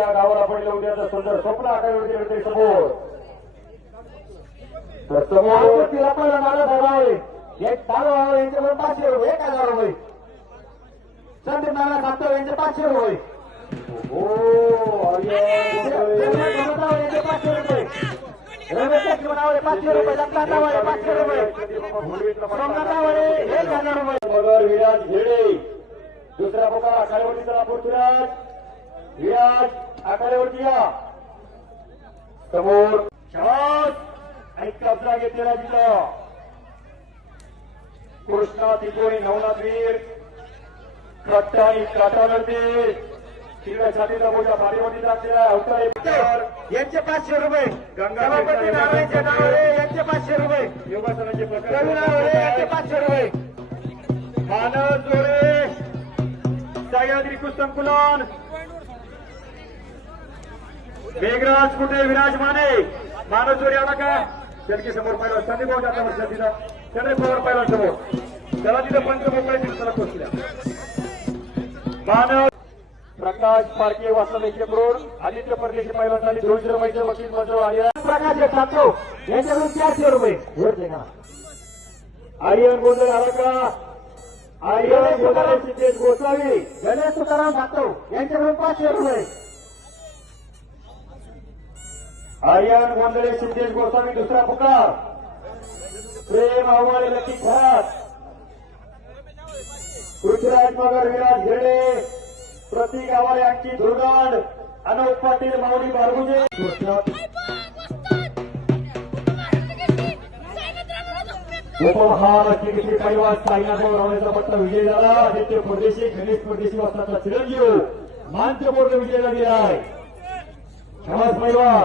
या गावाला पडलं उद्याचं सुंदर स्वप्न आकारावरती समोर समोर तिला पहिला नाला धरावे एक तालु यांच्याकडून 500 रुपये 1000 रुपये संदीप नाना सातव यांचे 500 रुपये यांचे 500 रुपये रमेश नावाले 500 रुपये लग्नात नावाले 500 रुपये सोमनाथ नावाले 1000 रुपये मगर विराज घेडे दुसरा पुकार आखाड्यावरती चला पृथ्वीराज विराज आखाड्यावरती या समोर शाबास आणि कब्जा घेतलेला जिल्हा कृष्णा तिकोणी नवनाथ वीर कट्टा आणि काटा लढते तिकडे छातीचा मोठा पाठीमध्ये टाकलेला अवतारे यांचे 500 रुपये गंगापती नारायणच्या नावाले यांचे 500 रुपये योगासनाचे प्रकार यांचे 500 रुपये मानव जोरे सह्याद्री कुस्संकुलन मेघराज कुठे विराजमाने मानव जोरे आला का शेलकी समोर पाहिला संदीप भाऊ जाता वर्षा तिथं त्याने पवार पाहिला समोर त्याला तिथं पंच मोकळे दिसताना पोचल्या मानव प्रकाश पारखे वास्तविक करून आदित्य परदेशी पहिला झाली 200 रुपयाचे वकील मजो आर्यन प्रकाश सातव यांच्याकडून 400 रुपये आर्यन गोंधळ आला का आर्यन गोंधळ सिद्धेश गोसावी गणेश तुकाराम सातव यांच्याकडून 500 रुपये आर्यन गोंधळे सिद्धेश गोसावी दुसरा पुकार प्रेम आव्हाळे लकी घरात पृथ्वीराज मगर विराज घेडे प्रतीक आव्हाळे यांची दुर्गाड अनोख पाटील माऊली बारगुजे उपमहार किती पैलवान साईनाथराव रावळेचा पट्टा विजय झाला आदित्य परदेशी गणेश परदेशी वासनाचा चिरंजीव मांचपूर्ण विजयाला गेला आहे क्षमास पैलवान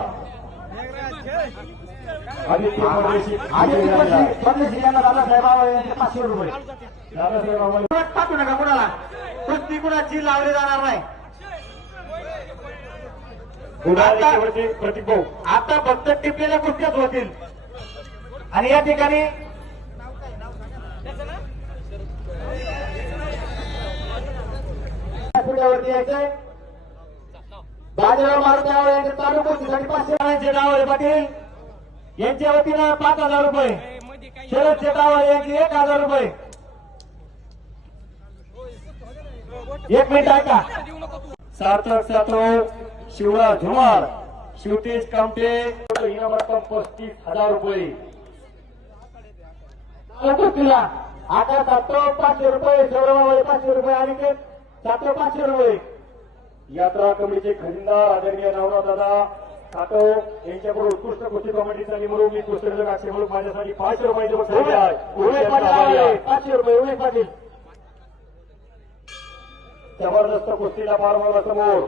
आदित्य परदेशी यांना दादासाहेब आव्हाळे यांचे 500 रुपये दादासाहेब आव्हाळे टाकू नका कुणाला कुस्ती कुणाची लावली जाणार नाही प्रतीक भाऊ आता फक्त टिपलेल्या कुस्त्याच होतील आणि या ठिकाणी पुढ्यावरती यायचंय बाजीराव मारुती आव्हाळे यांच्या चालू कुस्तीसाठी 500 डावळे पाटील यांच्या वतीनं 5000 रुपये शरद शेठ आव्हाळे यांची 1000 रुपये 1 मिनिट ऐका सार्थक सातव शिवराज धुमाळ शिवतेज कामटे इनाम रक्कम 35,000 रुपये चतुर्थीला आका सातव 500 रुपये सौरभावाळे 500 रुपये आणि सातव 500 रुपये यात्रा कमिटीचे खजिनदार आदरणीय नवनाथ दादा सातव यांच्याकडून उत्कृष्ट कुस्ती कमिटीचा निवडून मी कुस्तीच्या काक्षे म्हणून माझ्यासाठी 500 रुपयाचे बक्षीस आहे 500 रुपये उमेश पाटील जबरदस्त कुस्तीला पार मारला समोर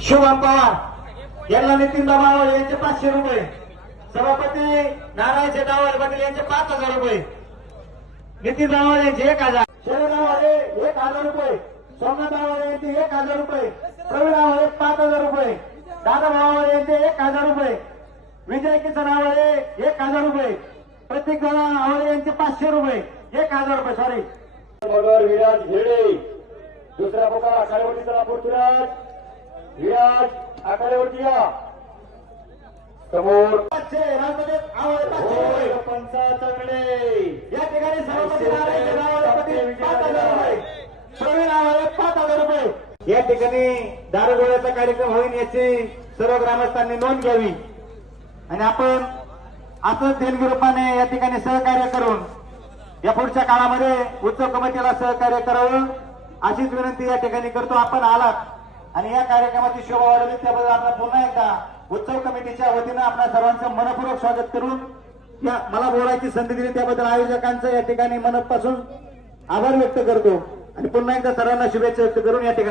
शुभम पवार यांना नितीन दामावळे यांचे 500 रुपये सभापती नारायण शेटावळे पाटील यांचे 5000 रुपये नितीन दामावळे यांचे 1000 शरद आव्हाळे 1000 रुपये सोमनाथ आव्हाळे यांचे 1000 रुपये प्रवीण आव्हाळे 5000 रुपये दादा आव्हाळे यांचे 1000 रुपये विजय किसन आव्हाळे 1000 रुपये प्रतीक आव्हाळे यांचे 500 रुपये 1000 रुपये सॉरी मगर विराज घेडे दुसरा पुकार आखाड्यावरती चला पृथ्वीराज विराज आखाड्यावरती या समोर पंचांकडे या ठिकाणी सभापती नारायण रावळे 5000 रुपये प्रवीण आव्हाळे 5000 रुपये या ठिकाणी दारुगोळ्याचा कार्यक्रम होईल याची सर्व ग्रामस्थांनी नोंद घ्यावी आणि आपण असंच देणगी रूपाने या ठिकाणी सहकार्य करून या पुढच्या काळामध्ये उत्सव कमिटीला सहकार्य करावं अशीच विनंती या ठिकाणी करतो आपण आलात आणि या कार्यक्रमाची शोभा वाढवली त्याबद्दल आपण पुन्हा एकदा उत्सव कमिटीच्या वतीनं आपल्या सर्वांचं मनपूर्वक स्वागत करून या मला बोलायची संधी दिली त्याबद्दल आयोजकांचं या ठिकाणी मनपासून आभार व्यक्त करतो आणि पुन्हा एकदा सर्वांना शुभेच्छा व्यक्त करून या ठिकाणी